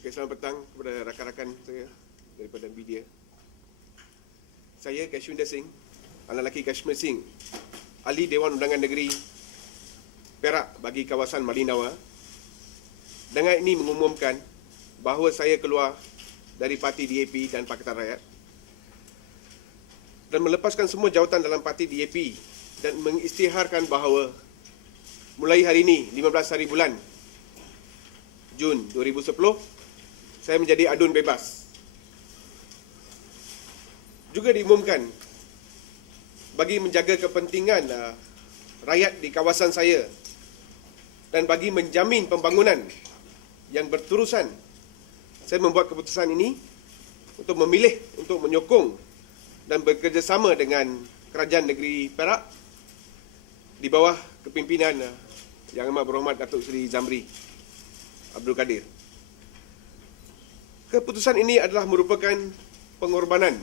Okay, selamat petang kepada rakan-rakan saya daripada media. Saya Kashwinder Singh, anak lelaki Kashmir Singh, ahli Dewan Undangan Negeri Perak bagi kawasan Malinawa. Dengan ini mengumumkan bahawa saya keluar dari parti DAP dan Pakatan Rakyat dan melepaskan semua jawatan dalam parti DAP dan mengisytiharkan bahawa mulai hari ini 15 hari bulan Jun 2010 saya menjadi adun bebas. Juga diumumkan bagi menjaga kepentingan rakyat di kawasan saya dan bagi menjamin pembangunan yang berterusan, saya membuat keputusan ini untuk memilih untuk menyokong dan bekerjasama dengan Kerajaan Negeri Perak di bawah kepimpinan Yang Amat Berhormat Datuk Seri Zamri Abdul Kadir. Keputusan ini adalah merupakan pengorbanan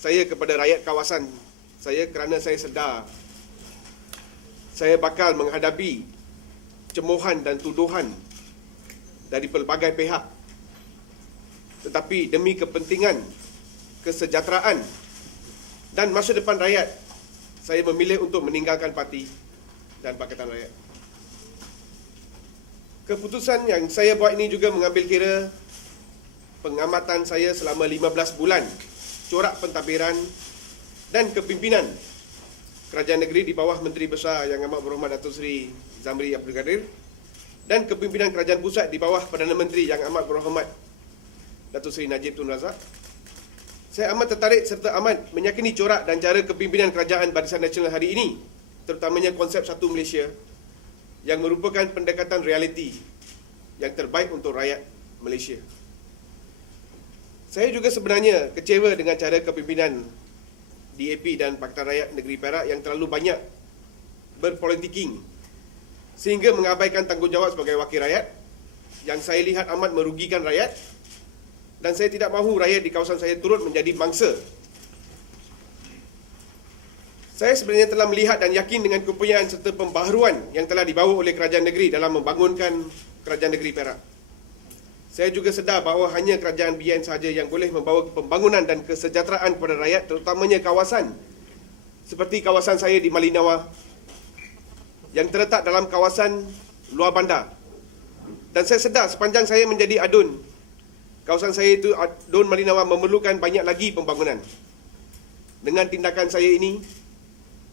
saya kepada rakyat kawasan saya kerana saya sedar saya bakal menghadapi cemohan dan tuduhan dari pelbagai pihak. Tetapi demi kepentingan, kesejahteraan dan masa depan rakyat, saya memilih untuk meninggalkan parti dan Pakatan Rakyat. Keputusan yang saya buat ini juga mengambil kira pengamatan saya selama 15 bulan corak pentadbiran dan kepimpinan Kerajaan Negeri di bawah Menteri Besar Yang Amat Berhormat Datuk Seri Zamri Abdul Kadir dan kepimpinan Kerajaan Pusat di bawah Perdana Menteri Yang Amat Berhormat Datuk Seri Najib Tun Razak. Saya amat tertarik serta amat meyakini corak dan cara kepimpinan Kerajaan Barisan Nasional hari ini, terutamanya konsep Satu Malaysia yang merupakan pendekatan realiti yang terbaik untuk rakyat Malaysia. Saya juga sebenarnya kecewa dengan cara kepimpinan DAP dan Pakatan Rakyat Negeri Perak yang terlalu banyak berpolitiking sehingga mengabaikan tanggungjawab sebagai wakil rakyat yang saya lihat amat merugikan rakyat, dan saya tidak mahu rakyat di kawasan saya turut menjadi mangsa. Saya sebenarnya telah melihat dan yakin dengan keupayaan serta pembaharuan yang telah dibawa oleh Kerajaan Negeri dalam membangunkan Kerajaan Negeri Perak. Saya juga sedar bahawa hanya kerajaan BN sahaja yang boleh membawa pembangunan dan kesejahteraan kepada rakyat, terutamanya kawasan seperti kawasan saya di Malinawa yang terletak dalam kawasan luar bandar. Dan saya sedar sepanjang saya menjadi adun, kawasan saya itu, Adun Malinawa, memerlukan banyak lagi pembangunan. Dengan tindakan saya ini,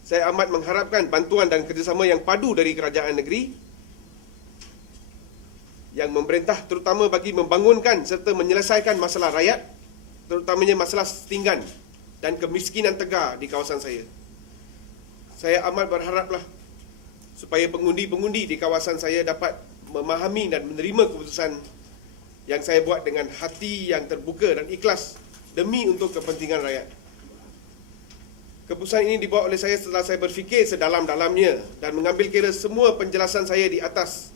saya amat mengharapkan bantuan dan kerjasama yang padu dari kerajaan negeri yang memerintah terutama bagi membangunkan serta menyelesaikan masalah rakyat, terutamanya masalah setinggan dan kemiskinan tegar di kawasan saya. Saya amat berharaplah supaya pengundi-pengundi di kawasan saya dapat memahami dan menerima keputusan yang saya buat dengan hati yang terbuka dan ikhlas demi untuk kepentingan rakyat. Keputusan ini dibuat oleh saya setelah saya berfikir sedalam-dalamnya dan mengambil kira semua penjelasan saya di atas,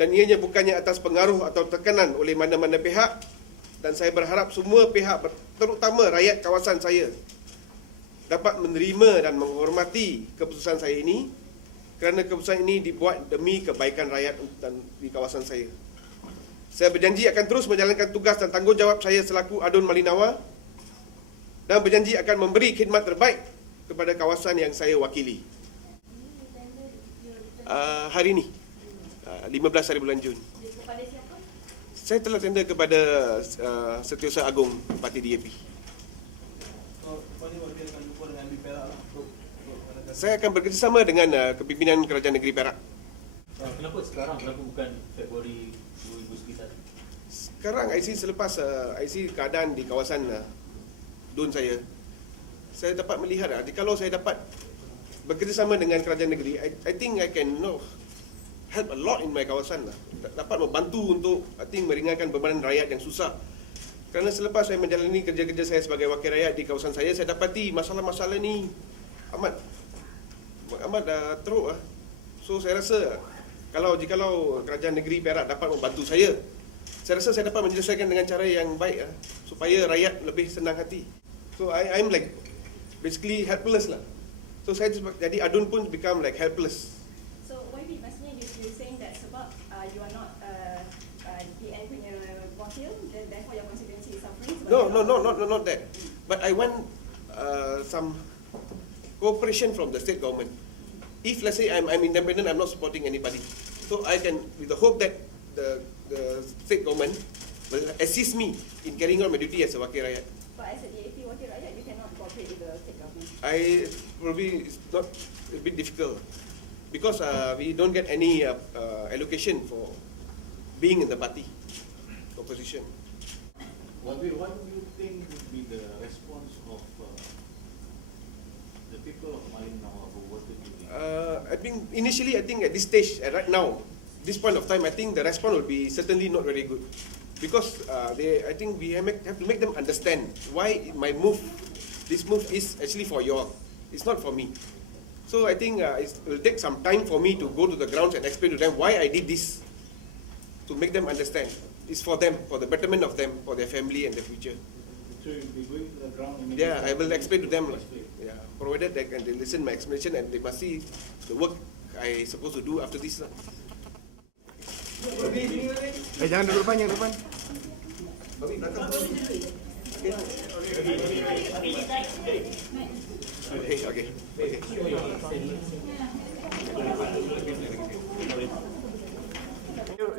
dan ianya bukannya atas pengaruh atau tekanan oleh mana-mana pihak, dan saya berharap semua pihak, terutama rakyat kawasan saya, dapat menerima dan menghormati keputusan saya ini kerana keputusan ini dibuat demi kebaikan rakyat dan di kawasan saya. Saya berjanji akan terus menjalankan tugas dan tanggungjawab saya selaku Adun Malinawa dan berjanji akan memberi khidmat terbaik kepada kawasan yang saya wakili. Hari ini, 15 hari bulan Jun. Kepada siapa? Saya telah tender kepada Setiausaha Agong Parti DAP. Saya akan bekerjasama dengan kepimpinan Kerajaan Negeri Perak. Kenapa sekarang? Kenapa bukan Februari 2009? Sekarang IC selepas IC keadaan di kawasan Dun saya dapat melihat kalau saya dapat bekerjasama dengan Kerajaan Negeri, I think I can help a lot in my kawasan dapat membantu untuk meringankan beban rakyat yang susah. Kerana selepas saya menjalani kerja-kerja saya sebagai wakil rakyat di kawasan saya dapati masalah-masalah ni amat teruk . So saya rasa jikalau Kerajaan Negeri Perak dapat membantu saya rasa saya dapat menyelesaikan dengan cara yang baik supaya rakyat lebih senang hati. So I'm like basically helpless lah. So saya jadi adun pun become like helpless. So why maksudnya you're saying that sebab you are not PN punya hasil, then therefore your constituency is suffering? Not that. But I want some cooperation from the state government. If let's say I'm independent, I'm not supporting anybody. So I can, with the hope that the state government will assist me in carrying out my duty as a Wakil Rakyat. But as a DAP Wakil Rakyat, you cannot cooperate with the state government. Probably it's not a bit difficult because we don't get any allocation for being in the party opposition. What do you think would be the response of the people of Malinau who voted you in? Initially, I think at this stage, right now, this point of time, I think the response will be certainly not very good because I think we have to make them understand why this move is actually for you all. It's not for me. So I think it will take some time for me to go to the grounds and explain to them why I did this, to make them understand. It's for them, for the betterment of them, for their family and their future. So you'll be going to the ground and Yeah, I will explain to them. Yeah, provided they can listen my explanation and they must see the work I supposed to do after this. Jangan duduk depan, jangan depan. Okay.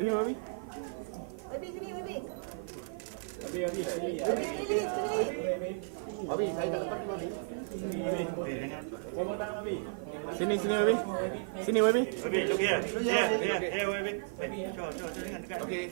Ini Wabi. Wabi, sini Wabi. Wabi, saya tak dapat Wabi. Sini Wabi. Sini Wabi. Wait, look here. Yeah, wait. Sure, dengan dekat. Okay.